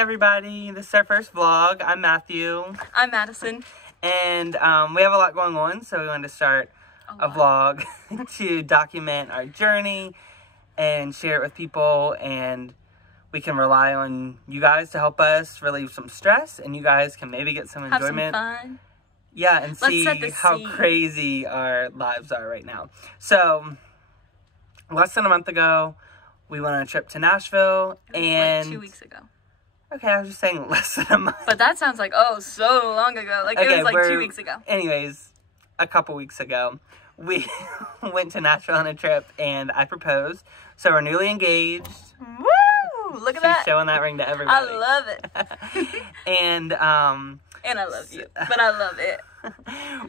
everybody. This is our first vlog. I'm Matthew. I'm Madison. And we have a lot going on, so we wanted to start a vlog to document our journey and share it with people. And we can rely on you guys to help us relieve some stress, and you guys can maybe get some enjoyment. Have some fun. Yeah, and see how scene. crazy our lives are right now. So, less than a month ago, we went on a trip to Nashville, and... like 2 weeks ago. Okay, I was just saying less than a month. But that sounds like, so long ago. Like, okay, it was like 2 weeks ago. Anyways, a couple weeks ago, we went to Nashville on a trip, and I proposed. So we're newly engaged. Woo! Look at that. She's showing that ring to everybody. I love it. And I love you, but I love it.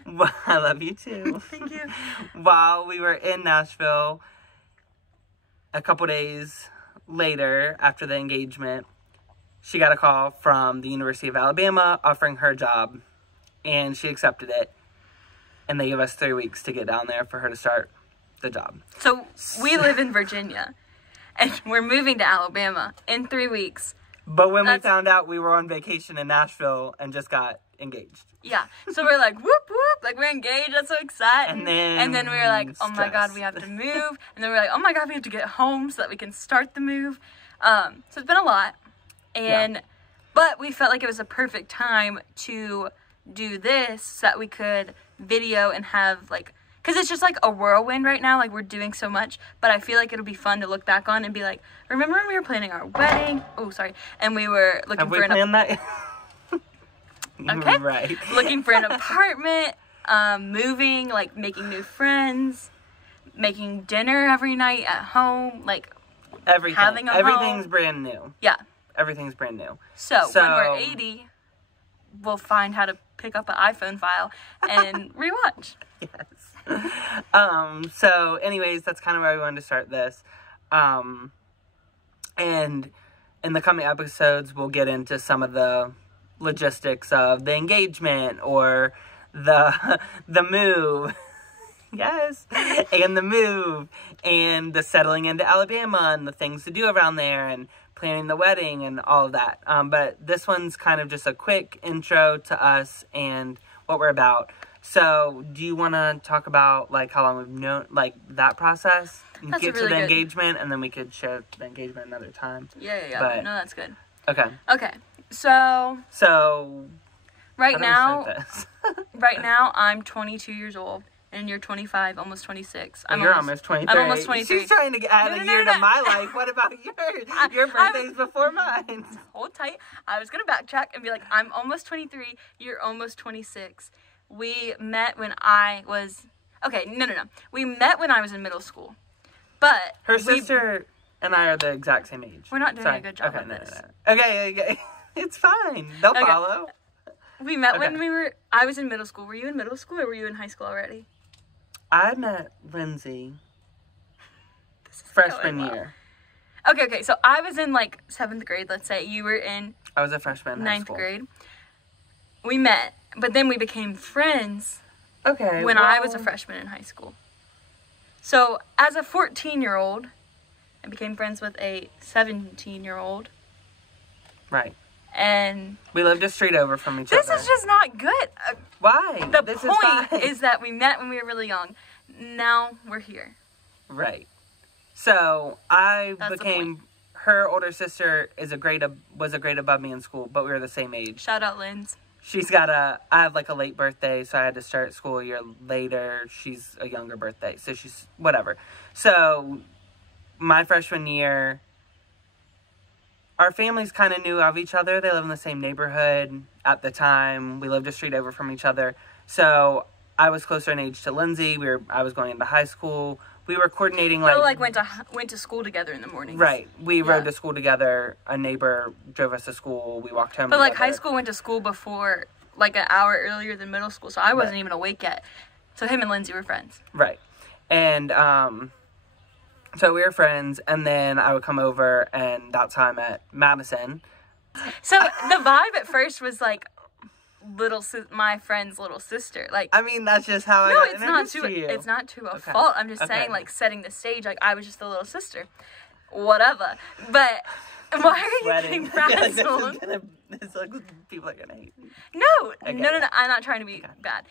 Well, I love you too. Thank you. While we were in Nashville, a couple days later, after the engagement, she got a call from the University of Alabama offering her a job, and she accepted it. And they gave us 3 weeks to get down there for her to start the job. So we live in Virginia, and we're moving to Alabama in 3 weeks. But when we found out, we were on vacation in Nashville and just got engaged. Yeah. So we're like, whoop, whoop, like we're engaged, that's so exciting. And then we were like, oh my God, we have to move. And then we were like, oh my God, we have to get home so that we can start the move. So it's been a lot. But we felt like it was a perfect time to do this so that we could video and have like, because it's just like a whirlwind right now, like we're doing so much, but I feel like it'll be fun to look back on and be like, remember when we were planning our wedding? Oh, sorry. And we were looking for planned that? Okay. Right. Looking for an apartment, moving, like making new friends, making dinner every night at home, like everything. Having a Everything's home. Brand new. Yeah. Everything's brand new. So when we're 80, we'll find how to pick up an iPhone file and rewatch. Yes. So anyways, that's kind of where we wanted to start this. And in the coming episodes, we'll get into some of the logistics of the engagement or the move. Yes. And the move and the settling into Alabama and the things to do around there and planning the wedding and all of that. But this one's kind of just a quick intro to us and what we're about. So, do you want to talk about, like, how long we've known, like, that process? That's get really to the good. engagement, and then we could share the engagement another time. Yeah. But, no, that's good. Okay. Okay. So right how now, do I start this? right now, I'm 22 years old. And you're 25, almost 26. You're almost 23. I'm almost 23. She's trying to add a year to my life. What about yours? Your birthday's before mine. Hold tight. I was going to backtrack and be like, I'm almost 23. You're almost 26. We met when I was... Okay, no. We met when I was in middle school. But... Her sister and I are the exact same age. We're not doing a good job of this. No. Okay. It's fine. They'll follow. We met when I was in middle school. Were you in middle school or were you in high school already? I met Lindsay freshman year. Okay. So I was in like 7th grade, let's say. You were in... I was a freshman in high school. 9th grade. We met, but then we became friends when I was a freshman in high school. So as a 14-year-old, I became friends with a 17-year-old. Right. And we lived a street over from each other. This is just not good. Why? The point is that we met when we were really young. Now we're here. Right. So I became her older sister was a grade above me in school, but we were the same age. Shout out Linz. I have like a late birthday, so I had to start school a year later. She's a younger birthday, so she's whatever. So my freshman year, our families kind of knew of each other. They live in the same neighborhood at the time. We lived a street over from each other. So I was closer in age to Lindsay. I was going into high school. We were coordinating went to school together in the mornings. Right. We rode to school together. A neighbor drove us to school. We walked home But together. high school went to school before, like an hour earlier than middle school. So I wasn't even awake yet. So him and Lindsay were friends. Right. And so we were friends, and then I would come over, and that's how I met Madison. So the vibe at first was like my friend's little sister. Like, I mean, that's just how I got introduced to you. It's not to a fault. I'm just saying, like, setting the stage. Like, I was just the little sister, whatever. But Why are you Sweating. getting frazzled? People are gonna hate me. No, Okay. no. I'm not trying to be bad.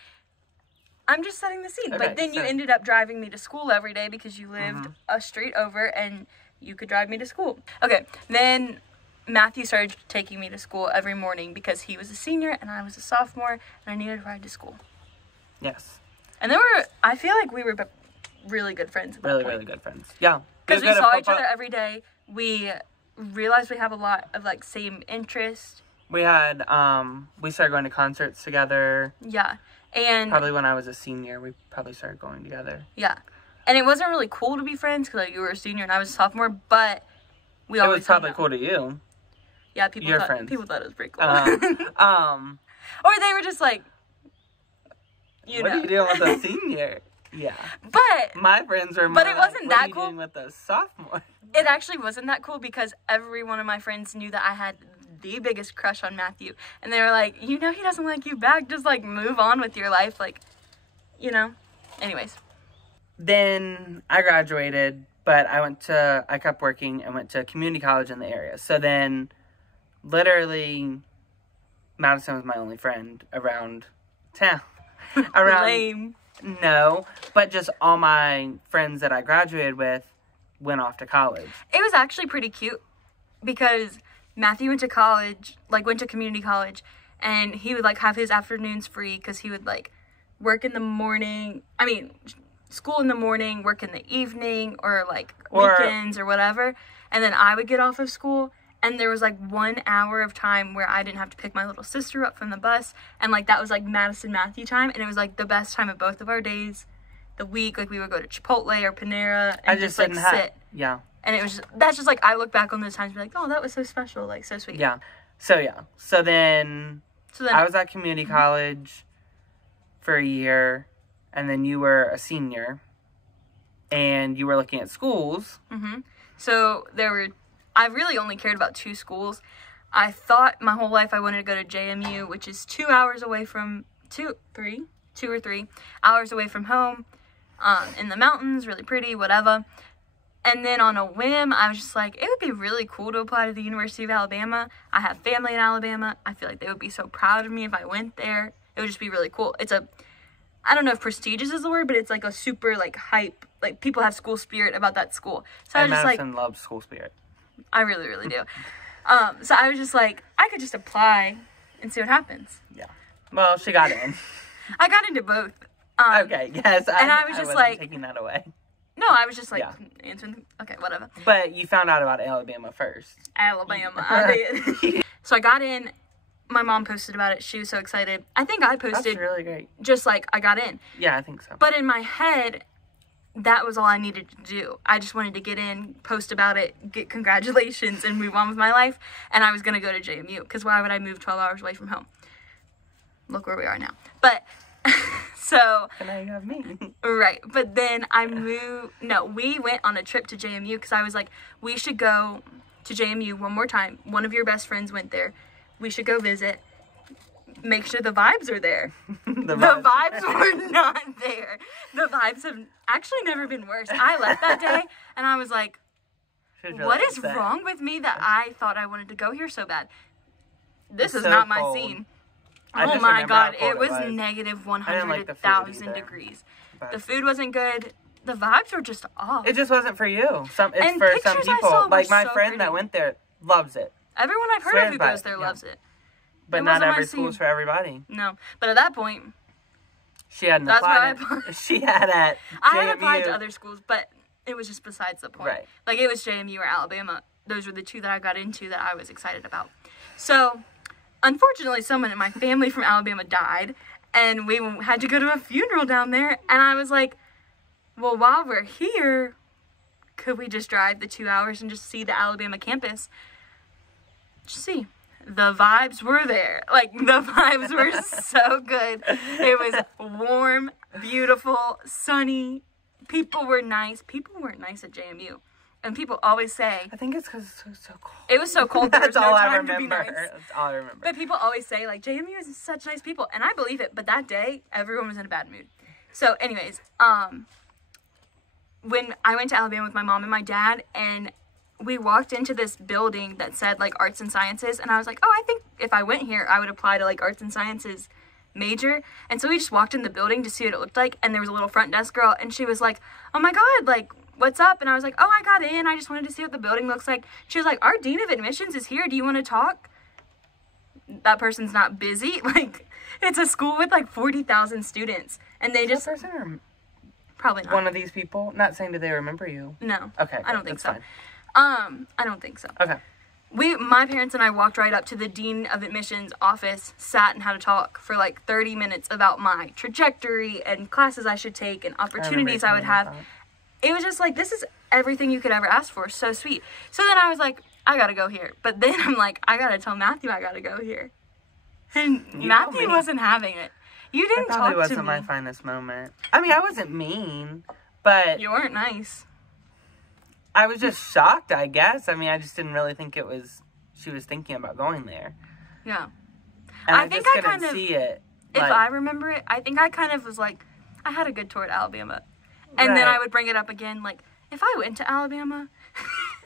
I'm just setting the scene. Okay, but then you so- ended up driving me to school every day because you lived a street over and you could drive me to school. Okay, then Matthew started taking me to school every morning because he was a senior and I was a sophomore and I needed a ride to school. Yes. And I feel like we were really good friends at that point. Really good friends. Yeah. Because we saw each other every day. We realized we have a lot of, like, same interests. We had, we started going to concerts together. Yeah. And Probably when I was a senior, we probably started going together. yeah. And it wasn't really cool to be friends because, like, you were a senior and I was a sophomore, but we always It was probably cool to you. Yeah, people Your thought, friends. people thought it was pretty cool. Or they were just like, what are you doing with a senior? Yeah. But My friends were more But it wasn't what that are you cool. doing with a sophomore? it actually wasn't that cool because every one of my friends knew that I had the biggest crush on Matthew. And they were like, he doesn't like you back. Just, like, move on with your life. Like, Anyways. Then I graduated, but I kept working and went to community college in the area. So then, literally, Madison was my only friend around town. Lame. No, but just all my friends that I graduated with went off to college. It was actually pretty cute because Matthew went to college, like, went to community college, and he would, like, have his afternoons free because he would, like, work in the morning. School in the morning, work in the evening, or, like, weekends or whatever. And then I would get off of school, and there was, like, 1 hour of time where I didn't have to pick my little sister up from the bus. And, like, that was, like, Madison Matthew time. And it was, like, the best time of both of our days. The week, like, we would go to Chipotle or Panera and just like, sit. Yeah. And it was that's just, like, I look back on those times and be like, oh, that was so special, like, so sweet. Yeah. So then I was at community college for a year, and then you were a senior, and you were looking at schools. Mm-hmm. So I really only cared about 2 schools. I thought my whole life I wanted to go to JMU, which is 2 hours away from, 2 or 3 hours away from home, in the mountains, really pretty, whatever. And then on a whim, I was just like, it would be really cool to apply to the University of Alabama. I have family in Alabama. I feel like they would be so proud of me if I went there. It would just be really cool. I don't know if prestigious is the word, but it's like a super, like, hype, like, people have school spirit about that school. So I was just Madison loves school spirit. I really, really do. So I was just like, I could just apply and see what happens. Yeah. Well, she got in. I got into both. Okay, yes. And I was just wasn't like, taking that away. no, I was just like, Yeah. answering, okay, whatever. But you found out about Alabama first. Alabama, I did. So I got in. My mom posted about it. She was so excited. I think I That's posted really great. just like I got in. Yeah, I think so. But in my head, that was all I needed to do. I just wanted to get in, post about it, get congratulations, and move on with my life. And I was going to go to JMU, because why would I move 12 hours away from home? Look where we are now. But, so... And now you have me. Right. But then we went on a trip to JMU, because I was like, we should go to JMU one more time. One of your best friends went there. We should go visit. Make sure the vibes are there. The vibes were not there. The vibes have actually never been worse. I left that day and I was like, what is wrong with me that I thought I wanted to go here so bad? This is not my scene. Oh my God. It was negative 100,000 degrees. The food wasn't good. The vibes were just off. It just wasn't for you. It's for some pictures I people. saw were Like my so friend pretty. that went there loves it. Everyone I've heard of who goes there loves it. But It not wasn't my every school's scene. for everybody. No. But at that point, She hadn't That's why I applied. applied. She had at I had applied to JMU. other schools, but it was just besides the point. Right. Like, it was JMU or Alabama. Those were the 2 that I got into that I was excited about. So, unfortunately, someone in my family from Alabama died, and we had to go to a funeral down there, and I was like, well, while we're here, could we just drive the 2 hours and just see the Alabama campus? Just see. The vibes were there. Like, the vibes were so good. It was warm, beautiful, sunny. People were nice. People weren't nice at JMU. And people always say... I think it's because it was so cold. It was so cold, there was no time to be nice. That's all I remember. But people always say, like, JMU is such nice people. And I believe it. But that day, everyone was in a bad mood. So, anyways, when I went to Alabama with my mom and my dad, and we walked into this building that said, like, arts and sciences, and I was like, oh, I think if I went here, I would apply to, like, arts and sciences major. And so we just walked in the building to see what it looked like, and there was a little front desk girl, and she was like, oh my god, like, what's up? And I was like, oh, I got in, I just wanted to see what the building looks like. She was like, our dean of admissions is here, do you want to talk? That person's not busy. Like, it's a school with, like, 40,000 students, and they just... That person or probably not. one of these people? Not saying, do they remember you? No. Okay. I don't think so. Fine. I don't think so. Okay. My parents and I walked right up to the dean of admissions office, sat and had a talk for like 30 minutes about my trajectory and classes I should take and opportunities I would have. It was just like, this is everything you could ever ask for. So sweet. So then I was like, I gotta go here. But then I'm like, I gotta tell Matthew I gotta go here. And Matthew wasn't having it. You didn't talk to me. That probably wasn't my finest moment. I mean, I wasn't mean, but... You weren't nice. I was just shocked, I guess. I mean, I just didn't really think she was thinking about going there. Yeah. And I think I couldn't see it. If I remember it, I think I kind of was like, I had a good tour at Alabama. And then I would bring it up again, like, if I went to Alabama.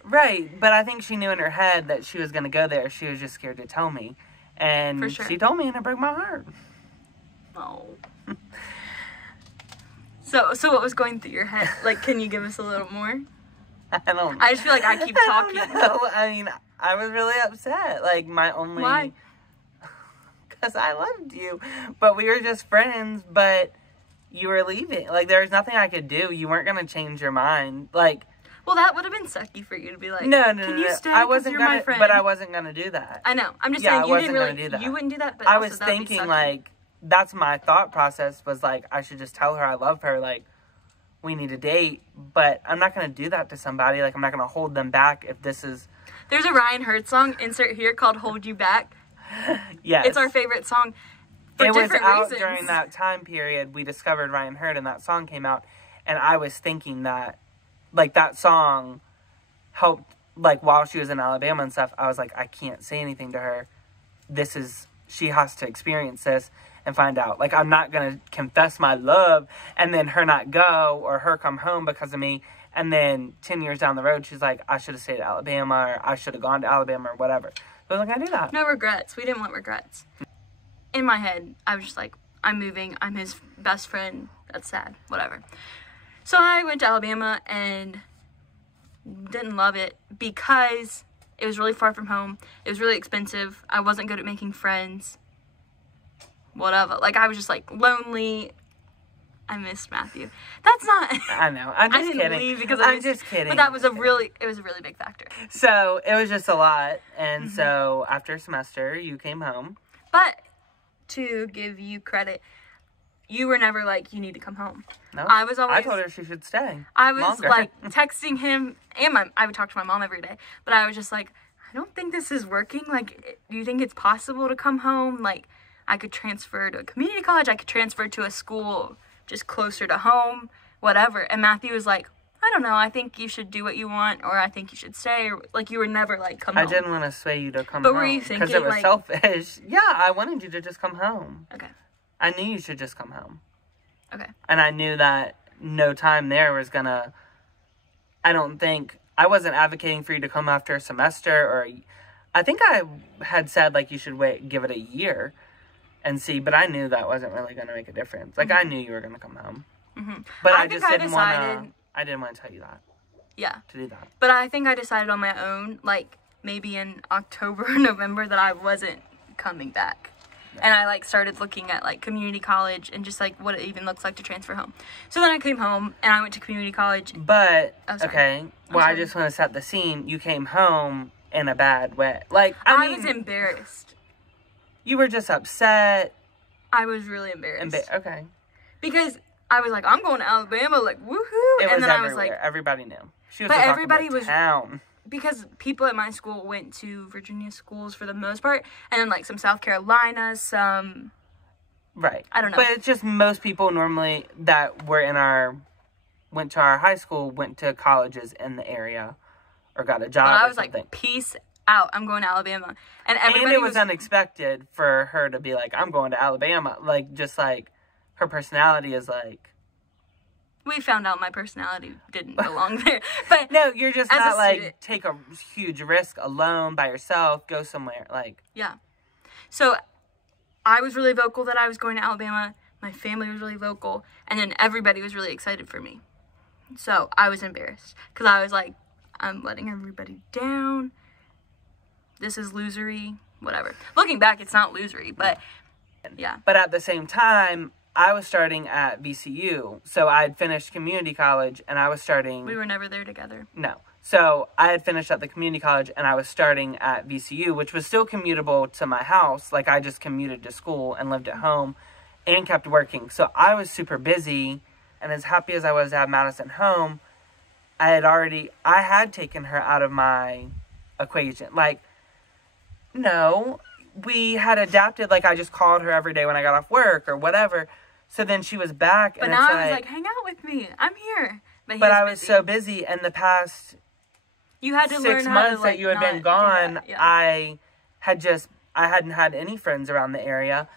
Right, but I think she knew in her head that she was going to go there. She was just scared to tell me. And For sure. She told me, and it broke my heart. Oh. So what was going through your head? Like, can you give us a little more? I just feel like I keep talking. I mean, I was really upset. Like, my only... Why? Because I loved you. But we were just friends, but you were leaving. Like, there was nothing I could do. You weren't going to change your mind. Like... Well, that would have been sucky for you to be like, can you stay I wasn't you're gonna, my friend? But I wasn't going to do that. I know. I'm just saying, you didn't really... do that. You wouldn't do that, but I also was that would be thinking, sucky. like, that's my thought process was, like, I should just tell her I love her, like, we need a date, but I'm not going to do that to somebody. Like, I'm not going to hold them back if this is... There's a Ryan Hurd song, insert here, called Hold You Back. Yes. It's our favorite song for different reasons. It was out during that time period. We discovered Ryan Hurd, and that song came out, and I was thinking that, like, that song helped, like, while she was in Alabama and stuff, I was like, I can't say anything to her. She has to experience this and find out. Like, I'm not going to confess my love and then her not go or her come home because of me. And then 10 years down the road, she's like, I should have stayed at Alabama or I should have gone to Alabama or whatever. So I was like, I do that. No regrets. We didn't want regrets. In my head, I was just like, I'm moving. I'm his best friend. That's sad. Whatever. So I went to Alabama and didn't love it because it was really far from home. It was really expensive. I wasn't good at making friends. Whatever. Like, I was just, like, lonely. I missed Matthew. That's not... I know. I'm just I didn't kidding. leave because I'm just kidding. But that was it was a really big factor. So, it was just a lot. And so, after a semester, you came home. But, to give you credit, you were never like, you need to come home. No. I was always... I told her she should stay. I was, longer. like, texting him, and I would talk to my mom every day. But I was just like, I don't think this is working. Like, do you think it's possible to come home? Like, I could transfer to a community college. I could transfer to a school just closer to home, whatever. And Matthew was like, I don't know. I think you should do what you want, or I think you should stay. Or, like, you were never like, come home. I didn't want to sway you to come but home. But were you thinking, because it was like... selfish. Yeah, I wanted you to just come home. Okay. I knew you should just come home. Okay. And I knew that no time there was going to... I wasn't advocating for you to come after a semester, or... I think I had said, like, you should give it a year and see, but I knew that wasn't really going to make a difference. Like, I knew you were going to come home. Mm-hmm. But I just didn't want to tell you that. Yeah. To do that. But I think I decided on my own, like, maybe in October or November, that I wasn't coming back. Yeah. And I, like, started looking at, like, community college and just, like, what it even looks like to transfer home. So then I came home, and I went to community college. But, okay, well, I just want to set the scene. You came home in a bad way. Like, I mean, was embarrassed. You were just upset. I was really embarrassed. Okay. Because I was like, I'm going to Alabama, like, woohoo. And then I was like... Everybody knew. She was everybody was... town. Because people at my school went to Virginia schools for the most part. And then, like, some South Carolina, some... Right. I don't know. But it's just most people normally that were went to our high school, went to colleges in the area. Or got a job. But I was like, peace out. I'm going to Alabama. And everybody it was unexpected for her to be like, I'm going to Alabama. Like, just like, her personality is like... We found out my personality didn't belong there. But no, you're just as not a like, student- take a huge risk alone by yourself, go somewhere, like. Yeah. So I was really vocal that I was going to Alabama. My family was really vocal. And then everybody was really excited for me. So I was embarrassed. Because I was like, I'm letting everybody down. This is losery. Whatever. Looking back, it's not losery. But, yeah. But at the same time, I was starting at VCU. So I had finished community college, and I was starting... We were never there together. No. So I had finished at the community college, and I was starting at VCU, which was still commutable to my house. Like, I just commuted to school and lived at home and kept working. So I was super busy, and as happy as I was to have Madison home, I had taken her out of my equation. Like, no, we had adapted. Like, I just called her every day when I got off work or whatever. So then she was back, But and now it's I was like, hang out with me. I'm here. But I was so busy, and the past... You had to 6 learn how months to, like, that you had not been do gone, that. Yeah. I hadn't had any friends around the area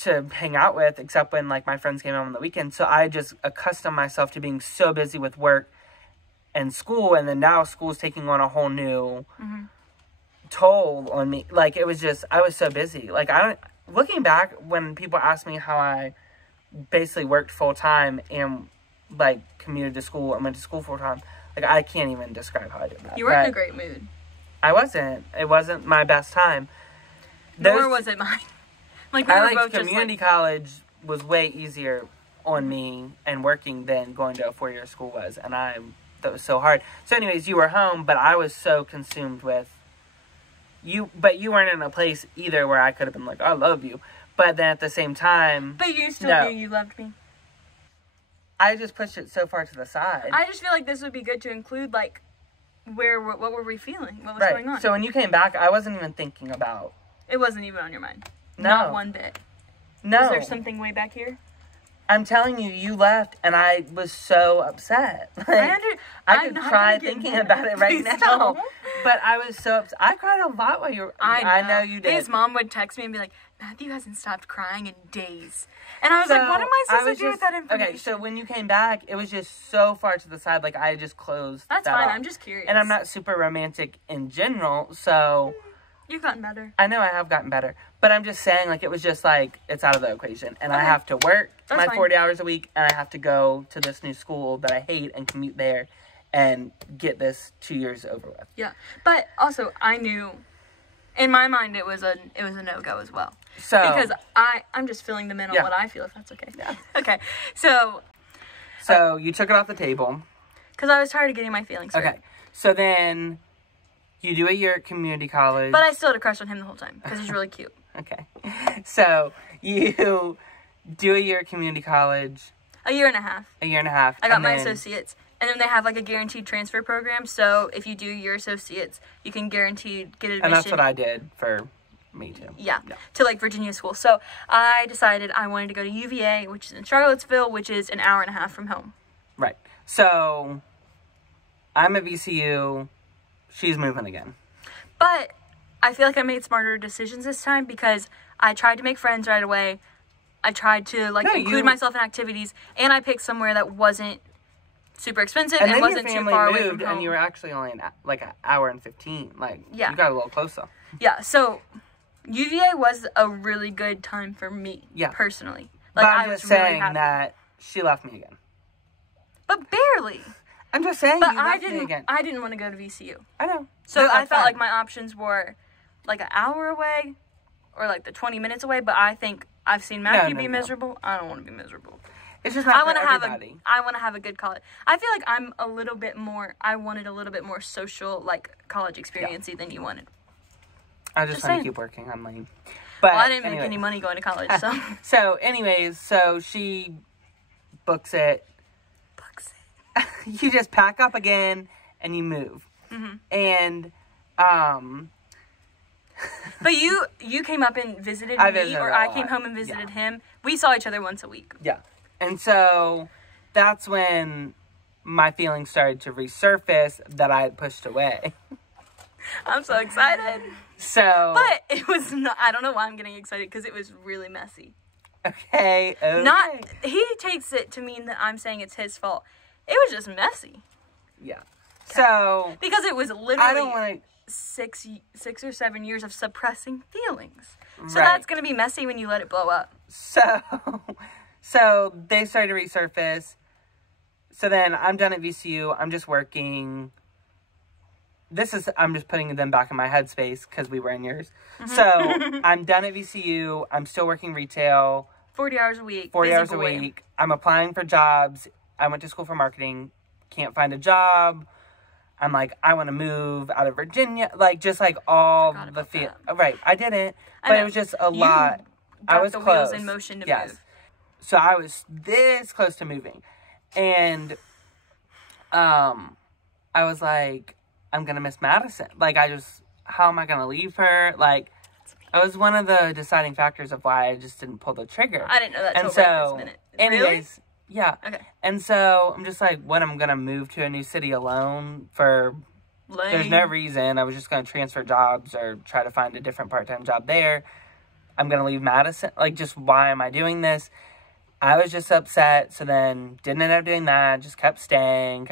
to hang out with, except when, like, my friends came home on the weekend. So I just accustomed myself to being so busy with work and school, and then now school's taking on a whole new toll on me. Like, it was just, I was so busy. Like, looking back, when people ask me how I basically worked full-time and, like, commuted to school and went to school full-time, like, I can't even describe how I did that. You were in a great mood. I wasn't. It wasn't my best time. Nor was it mine. Like, we were both just, community college was way easier on me and working than going to a 4-year school was. And that was so hard. So anyways, you were home, but I was so consumed with you. But you weren't in a place either where I could have been like, I love you. But then at the same time... But you still knew you loved me. I just pushed it so far to the side. I just feel like this would be good to include, like, what were we feeling? What was going on? So when you came back, I wasn't even thinking about... It wasn't even on your mind. No. Not one bit. No. Is there something way back here? I'm telling you, you left, and I was so upset. Like, I could cry thinking about it right now. Don't. But I was so upset. I cried a lot while you were... I know you did. His mom would text me and be like, Matthew hasn't stopped crying in days. And I was like, what am I supposed to do with that information? Okay, so when you came back, it was just so far to the side. Like, I just closed That's that fine. off. I'm just curious. And I'm not super romantic in general, so... You've gotten better. I know I have gotten better. But I'm just saying, like, it was just like, it's out of the equation. And I have to work my 40 hours a week, and I have to go to this new school that I hate and commute there and get this 2 years over with. Yeah. But also, I knew, in my mind, it was a no-go as well. So, because I'm just filling them in on what I feel, if that's okay. Yeah. Okay. So you took it off the table. Because I was tired of getting my feelings hurt. Okay. So then you do a year at community college. But I still had a crush on him the whole time because he's really cute. Okay. So you do a year at community college. A year and a half. A year and a half. I got my associates. And then they have, like, a guaranteed transfer program. So if you do your associates, you can guaranteed get admission. And that's what I did for me, too. Yeah. To, like, Virginia school. So I decided I wanted to go to UVA, which is in Charlottesville, which is an hour and a half from home. Right. So I'm at VCU. She's moving again. But I feel like I made smarter decisions this time because I tried to make friends right away. I tried to, like, include myself in activities. And I picked somewhere that wasn't super expensive and wasn't too far away from home. And you were actually only like an hour and 15. Like, you got a little closer. Yeah, so UVA was a really good time for me, personally. Like, but I'm just saying that she left me again. But barely. I'm just saying you left me again. I didn't want to go to VCU. I know. So I felt like my options were like an hour away or like the 20 minutes away, but I think I've seen Matthew be miserable. I don't want to be miserable. It's just not for everybody. I want to have a good college. I feel like I wanted a little bit more social, like, college experience-y than you wanted. I just want to keep working on money. But I didn't make any money going to college, so. So, anyways, she books it. You just pack up again and you move. Mm-hmm. And, But you came up and visited me, or I came home and visited him. We saw each other once a week. Yeah. And so that's when my feelings started to resurface that I had pushed away. I'm so excited. So. But it was not, I don't know why I'm getting excited, because it was really messy. Okay. He takes it to mean that I'm saying it's his fault. It was just messy. Yeah. So. Because it was literally I don't want to. 6 or 7 years of suppressing feelings. So Right. that's going to be messy when you let it blow up. So they started to resurface. So then I'm done at VCU. I'm just working. I'm just putting them back in my headspace because we were in yours. Mm-hmm. So I'm done at VCU. I'm still working retail. 40 hours a week. 40 hours a week. I'm applying for jobs. I went to school for marketing. Can't find a job. I'm like, I want to move out of Virginia. Like, just like all the Right. I didn't. But it was just a lot. I was the close. Wheels in motion to move. So I was this close to moving. And I was like, I'm going to miss Madison. Like, how am I going to leave her? Like, it was one of the deciding factors of why I just didn't pull the trigger. I didn't know that until right this minute. Anyways, really? Yeah. Okay. And so I'm just like, I'm going to move to a new city alone for... Lame. There's no reason. I was just going to transfer jobs or try to find a different part-time job there. I'm going to leave Madison. Like, just why am I doing this? I was just upset. So then didn't end up doing that. Just kept staying.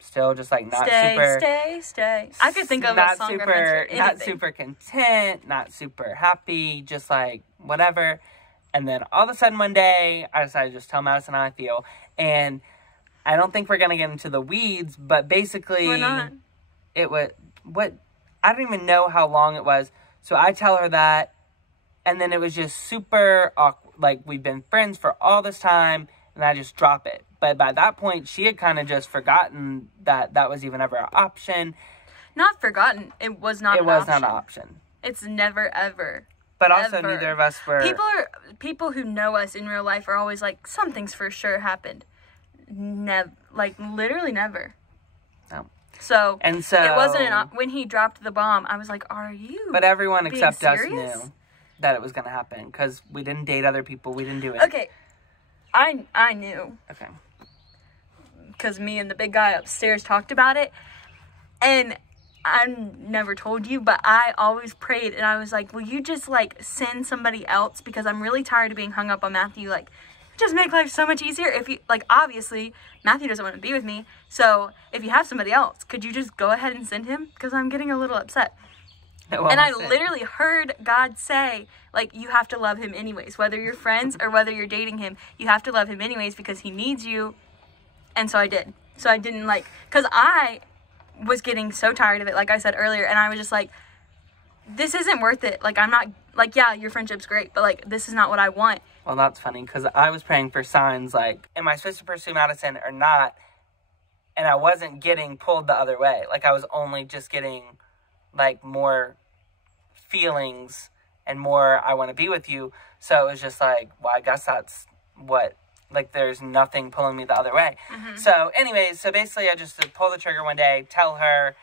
Still just like not super. Stay. I could think of a song reference for not super content, not super happy, just like whatever. And then all of a sudden one day, I decided to just tell Madison how I feel. And I don't think we're going to get into the weeds, but basically... We're not. It was... I don't even know how long it was. So I tell her that, and then it was just super awkward. Like, we've been friends for all this time, and I just drop it. But by that point, she had kind of just forgotten that was even ever an option. Not forgotten. It was not an option. It was not an option. It's never, ever. But also, neither of us were... People who know us in real life are always like, something's for sure happened. Literally never. No. So, it wasn't when he dropped the bomb, I was like, are you But everyone except serious? us knew that it was going to happen. Because we didn't date other people. We didn't do it. Okay. I knew. Okay. Because me and the big guy upstairs talked about it. And I never told you, but I always prayed. And I was like, will you just, send somebody else? Because I'm really tired of being hung up on Matthew. Just make life so much easier. If you, obviously, Matthew doesn't want to be with me. So, if you have somebody else, could you just go ahead and send him? Because I'm getting a little upset. And I literally heard God say, you have to love him anyways. Whether you're friends or whether you're dating him, you have to love him anyways because he needs you. And so I did. So I didn't, because I was getting so tired of it, like I said earlier. And I was just like, this isn't worth it. I'm not, yeah, your friendship's great. But, this is not what I want. Well, that's funny because I was praying for signs am I supposed to pursue Madison or not? And I wasn't getting pulled the other way. I was only just getting, more feelings and more I want to be with you. So it was just well, I guess that's what, there's nothing pulling me the other way. Mm-hmm. So anyways, basically I just pull the trigger one day, tell her.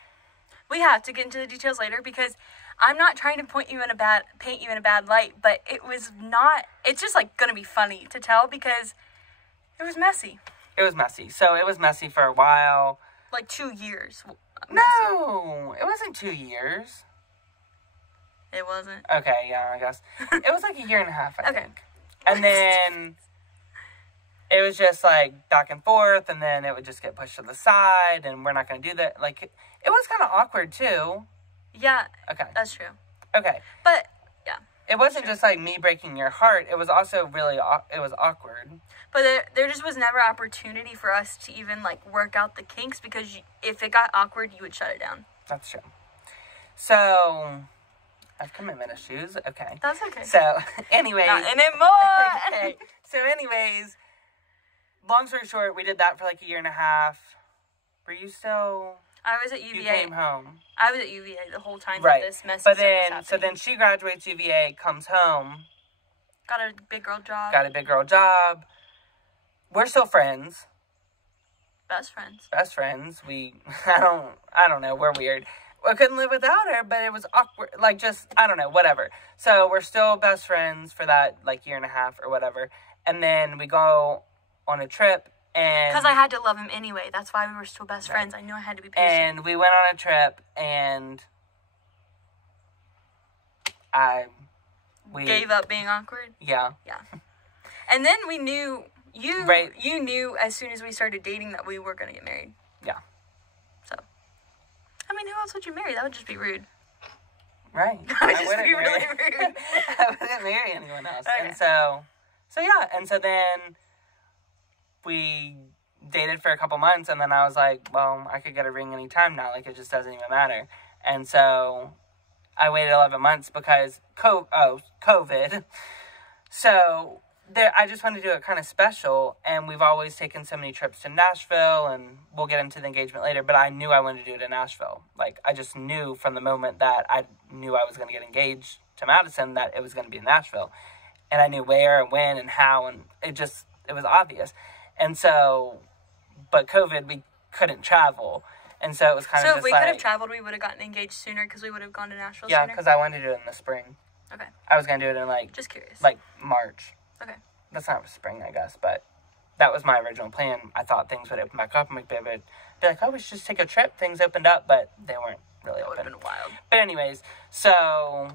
We have to get into the details later because I'm not trying to paint you in a bad light, but it's just going to be funny to tell because it was messy. It was messy. So it was messy for a while. 2 years. Messy. No, it wasn't 2 years. It wasn't? Okay, yeah, I guess. It was a year and a half, I think. And then it was just back and forth, and then it would just get pushed to the side, and we're not going to do that. It was kind of awkward, too. Yeah. Okay. That's true. Okay. But, yeah. It wasn't just me breaking your heart. It was also really, it was awkward. But there just was never opportunity for us to even, work out the kinks because if it got awkward, you would shut it down. That's true. So, I have commitment issues. Okay. That's okay. So, anyways. Not anymore! Okay. So, anyways, long story short, we did that for a year and a half. Were you still... I was at UVA. You came home. I was at UVA the whole time right. that this messy stuff was happening. So then she graduates UVA, comes home. Got a big girl job. We're still friends. Best friends. I don't know, we're weird. I couldn't live without her, but it was awkward. I don't know, whatever. So we're still best friends for that, year and a half or whatever. And then we go on a trip. Because I had to love him anyway. That's why we were still best friends. I knew I had to be patient. And we went on a trip, and we gave up being awkward? Yeah. Yeah. And then we knew, you knew as soon as we started dating that we were going to get married. Yeah. So, I mean, who else would you marry? That would just be rude. Right. That would just be really rude. I wouldn't marry anyone else. Okay. And so yeah. And so then we dated for a couple months, and then I was like, well, I could get a ring anytime now. Like, it just doesn't even matter. And so I waited 11 months because COVID. So I just wanted to do it kind of special, and we've always taken so many trips to Nashville, and we'll get into the engagement later, but I knew I wanted to do it in Nashville. Like, I just knew from the moment that I knew I was going to get engaged to Madison that it was going to be in Nashville. And I knew where and when and how, and it was obvious. And so, but COVID, we couldn't travel. And so it was kind of just like... So if we could have traveled, we would have gotten engaged sooner because we would have gone to Nashville sooner? Yeah, because I wanted to do it in the spring. Okay. I was going to do it in, like... Just curious. Like, March. Okay. That's not spring, I guess, but that was my original plan. I thought things would open back up and we'd be like, oh, we should just take a trip. Things opened up, but they weren't really open. That would have been wild. But anyways, so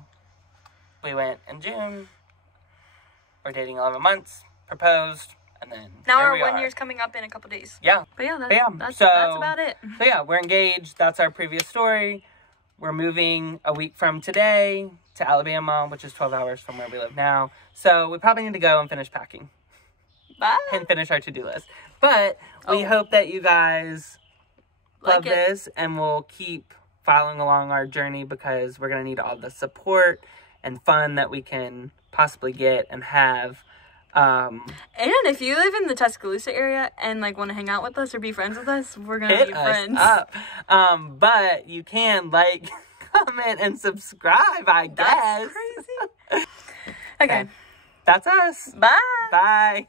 we went in June. We're dating 11 months, proposed, and then now our 1 year's coming up in a couple days. Yeah. But yeah, that's about it. So yeah, we're engaged. That's our previous story. We're moving a week from today to Alabama, which is 12 hours from where we live now. So we probably need to go and finish packing. Bye. And finish our to-do list. But we hope that you guys love this, and we'll keep following along our journey because we're going to need all the support and fun that we can possibly get and have. And if you live in the Tuscaloosa area and like want to hang out with us or be friends with us, we're gonna be friends. Up. But you can like, comment, and subscribe, I guess. That's crazy. Okay. That's us. Bye. Bye.